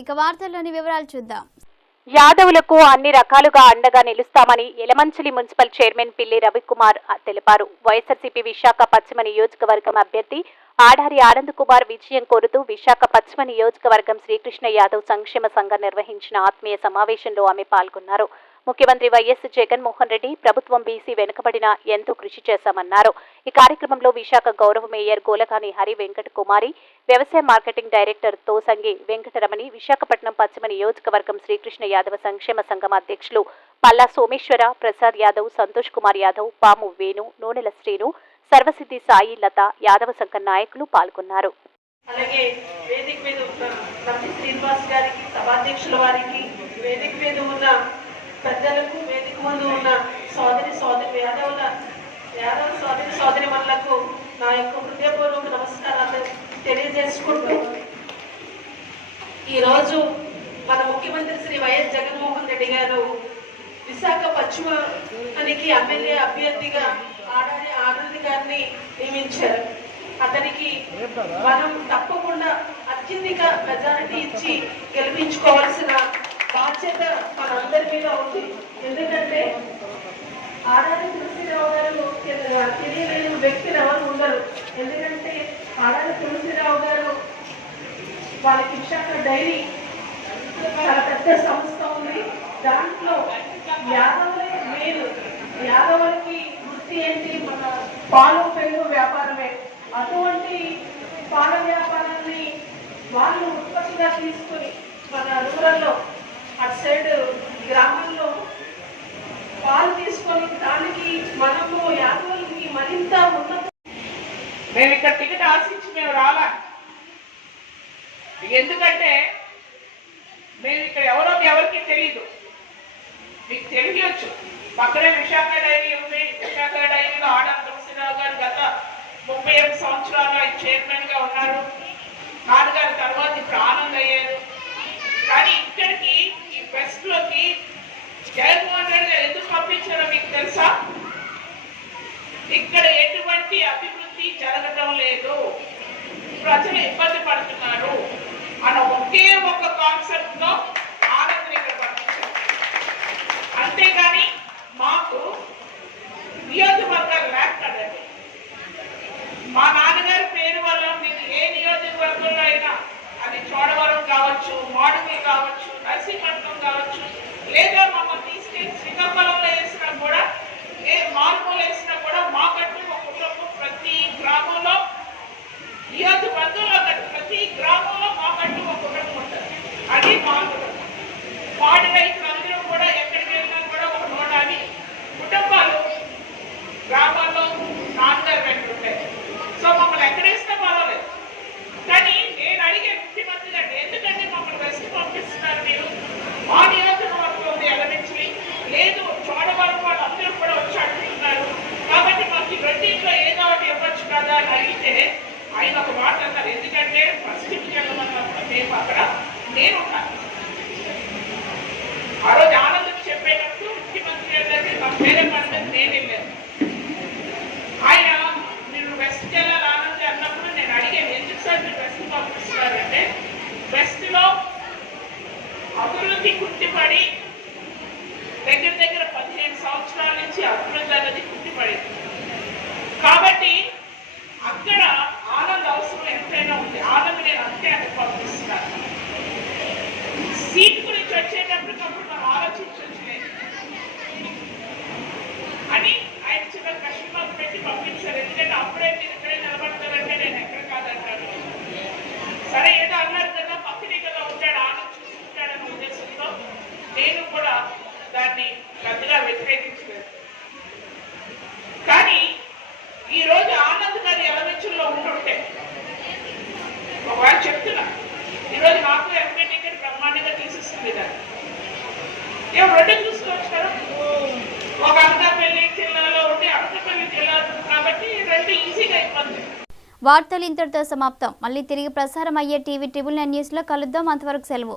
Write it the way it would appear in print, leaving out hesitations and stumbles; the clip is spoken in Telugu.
ఇక వార్తల్లోని వివరాలు చూద్దాం. యాదవులకు అన్ని రకాలుగా అండగా నిలుస్తామని యలమంచిలి మున్సిపల్ చైర్మన్ పిల్లి రవికుమార్ తెలిపారు. వైఎస్ఆర్సీపీ విశాఖ పశ్చిమ నియోజకవర్గం అభ్యర్థి ఆడారి ఆనంద్ కుమార్ విజయం కోరుతూ విశాఖ పశ్చిమ నియోజకవర్గం శ్రీకృష్ణ యాదవ్ సంక్షేమ సంఘం నిర్వహించిన ఆత్మీయ సమావేశంలో ఆమె పాల్గొన్నారు. ముఖ్యమంత్రి వైఎస్ జగన్మోహన్ రెడ్డి ప్రభుత్వం బీసీ వెనుకబడిన ఎంతో కృషి చేశామన్నారు. ఈ కార్యక్రమంలో విశాఖ గౌరవ మేయర్ గోలగాని హరి వెంకట కుమారి, వ్యవసాయ మార్కెటింగ్ డైరెక్టర్ తోసంగి వెంకటరమణి, విశాఖపట్నం పశ్చిమ నియోజకవర్గం శ్రీకృష్ణ యాదవ సంక్షేమ సంఘం అధ్యక్షులు పల్లా సోమేశ్వర, ప్రసాద్ యాదవ్, సంతోష్ కుమార్ యాదవ్, పాము వేణు, నూనెల శ్రీను, సర్వసిద్ధి సాయి, లత, యాదవ సంఘం నాయకులు పాల్గొన్నారు. అలాగే వేదిక మీద ఉన్న నంది శ్రీనివాస్ గారికి, సభాధ్యక్షుల వారికి, వేదిక మీద ఉన్న పెద్దలకు, వేదిక ముందు ఉన్న యాదవ సోదరి మనులకు నా యొక్క హృదయపూర్వక నమస్కారాలు తెలియజేసుకుంటూ, ఈరోజు మన ముఖ్యమంత్రి శ్రీ వైఎస్ జగన్మోహన్ రెడ్డి గారు విశాఖ పశ్చిమానికి ఎమ్మెల్యే అభ్యర్థిగా ఆడారి ఆనంద్ గారిని నియమించారు. అతనికి మనం తప్పకుండా అత్యధిక మెజారిటీ ఇచ్చి గెలిపించుకోవాల్సిన బాధ్యత మనందరి మీద ఉంది. ఎందుకంటే ఆడారి తులసిరావు గారు తెలియలేని వ్యక్తులు ఎవరు ఉండరు. ఎందుకంటే ఆడారి తులసిరావు గారు వాళ్ళకి విశాఖ డైరీ చాలా పెద్ద సంస్థ ఉంది. దాంట్లో యాదవులే మేలు. యాదవులకి వృత్తి ఏంటి? మన పాలు పెరుగు వ్యాపారమే. అటువంటి పాల వ్యాపారాన్ని వాళ్ళు ఉత్పత్తిగా తీసుకుని మన రూరల్లో అటు సైడ్ గ్రామంలో పాలు తీసుకొని దానికి మనము యాదవులకి మరింత ఉన్నత. మేము ఇక్కడ టికెట్ ఆశించి మేము రాలా. ఎందుకంటే మేము ఇక్కడ ఎవరికి తెలియదు. మీకు తెలియచ్చు, పక్కనే విశాఖ డైరీ ఉంది. విశాఖ డైరీలో ఆడారి తులసిరావు గారు గత 38 సంవత్సరాలు చైర్మన్ గా ఉన్నారు. నాన్నగారి తర్వాత ఇప్పుడు ఆనంద్ అయ్యారు. కానీ ఇక్కడికి ఈ ఫెస్ట్ లోకి జగన్మోహన్ రెడ్డి గారు ఎందుకు పంపించారో మీకు తెలుసా? ఇక్కడ ఎటువంటి అభివృద్ధి జరగడం లేదు, ప్రజలు ఇబ్బంది పడుతున్నారు అన్న ఒకే ఒక కాన్సెప్ట్ లో ఆనంద్ ఇక్కడ పంపించారు. అంతేగాని మాకు నియోజకవర్గాలు లేక కదండి. మా నాన్నగారి పేరు వల్ల మీరు ఏ నియోజకవర్గంలో అయినా, అది చోడవరం కావచ్చు, మాడుగులు కావచ్చు, నర్సీపట్నం కావచ్చు, లేదా మమ్మల్ని తీసుకెళ్ళి శ్రీకాకుళంలో వేసినా కూడా, ఏ మార్పులు వేసినా కూడా మాకంటూ ఒక కుటుంబం ప్రతి గ్రామంలో, నియోజకవర్గంలో ప్రతి గ్రామంలో మాకంటూ ఒక కుటుంబం ఉంటుంది. అది మా కుటుంబం. మాడి రైతులందరూ కూడా ఎక్కడికి వెళ్ళినా కూడా ఒక 150 కుటుంబాలు గ్రామాల్లో నాన్నగారు వెంట ఉంటాయి. సో మమ్మల్ని ఎక్కడేసినా పర్వాలేదు. కానీ నేను అడిగే ముఖ్యమంత్రి గారు, ఎందుకంటే మమ్మల్ని వెస్ట్ పంపిస్తున్నారు మీరు? మా నియోజకవర్గంలో ఉంది ఎలమెంటరీ లేదు, చోడవరం వాళ్ళు అందరూ కూడా వచ్చి అడుగుతున్నారు. కాబట్టి మాకు ఈ రెండింటిలో ఏదో ఒకటి ఇవ్వచ్చు కదా అని అడిగితే ఆయన ఒక మాట అన్నారు. ఎందుకంటే ఫస్ట్ వెళ్ళమన్నప్పుడు మేము అక్కడ నేను ఉన్నాను. ఆ రోజు ఆనందం చెప్పేటప్పుడు ముఖ్యమంత్రి గారి దగ్గర మా పేరే పడలేదు, నేను వెళ్ళాను. ఆయన మీరు వెస్ట్ వెళ్ళాలి ఆనంద్ అన్నప్పుడు నేను అడిగాను, ఎందుకు సార్ మీరు వెస్ట్ పంపిస్తున్నారంటే, వెస్ట్ లో అభివృద్ధి కుట్టిపడి దగ్గర 15 సంవత్సరాల నుంచి అభివృద్ధి అనేది కుట్టిపడింది. కాబట్టి అక్కడ ఆనంద్ అవసరం ఎంతైనా ఉంది. ఆనంద్ నేను అంతే అని పంపిస్తున్నాను. సీట్ గురించి వచ్చేటప్పటికప్పుడు మనం ఆలోచించలేదు అని ఆయన చిన్న కష్టం పెట్టి పంపించారు. ఎందుకంటే అప్పుడే మీరు ఇక్కడే నిలబడతారంటే నేను ఎక్కడ కాదంటాను. సరే ఏదో అన్నారు కదా, పక్కనే కదా ఉంటాడు, ఆనంద్ చూసుకుంటాడనే ఉద్దేశంతో నేను కూడా దాన్ని పెద్దగా వ్యతిరేకించలేదు. కానీ ఈరోజు ఆనంద్ గారి ఎలమెంచుల్లో ఉంటుంటే ఒకవేళ చెప్తున్నా, ఈరోజు నాకు ఎంపీ టికెట్ బ్రహ్మాండంగా తీసిస్తుంది దాన్ని. ఏం రెండు చూసుకోవచ్చు కదా. ఒక అనకాపల్లి జిల్లాలో ఉండి అనకాపల్లి జిల్లా కాబట్టి రెండు ఈజీగా అయిపోతుంది. వార్తలు ఇంతటితో సమాప్తం. మళ్ళీ తిరిగి ప్రసారం అయ్యే టీవీ 9 న్యూస్ లో కలుద్దాం. అంతవరకు సెలవు.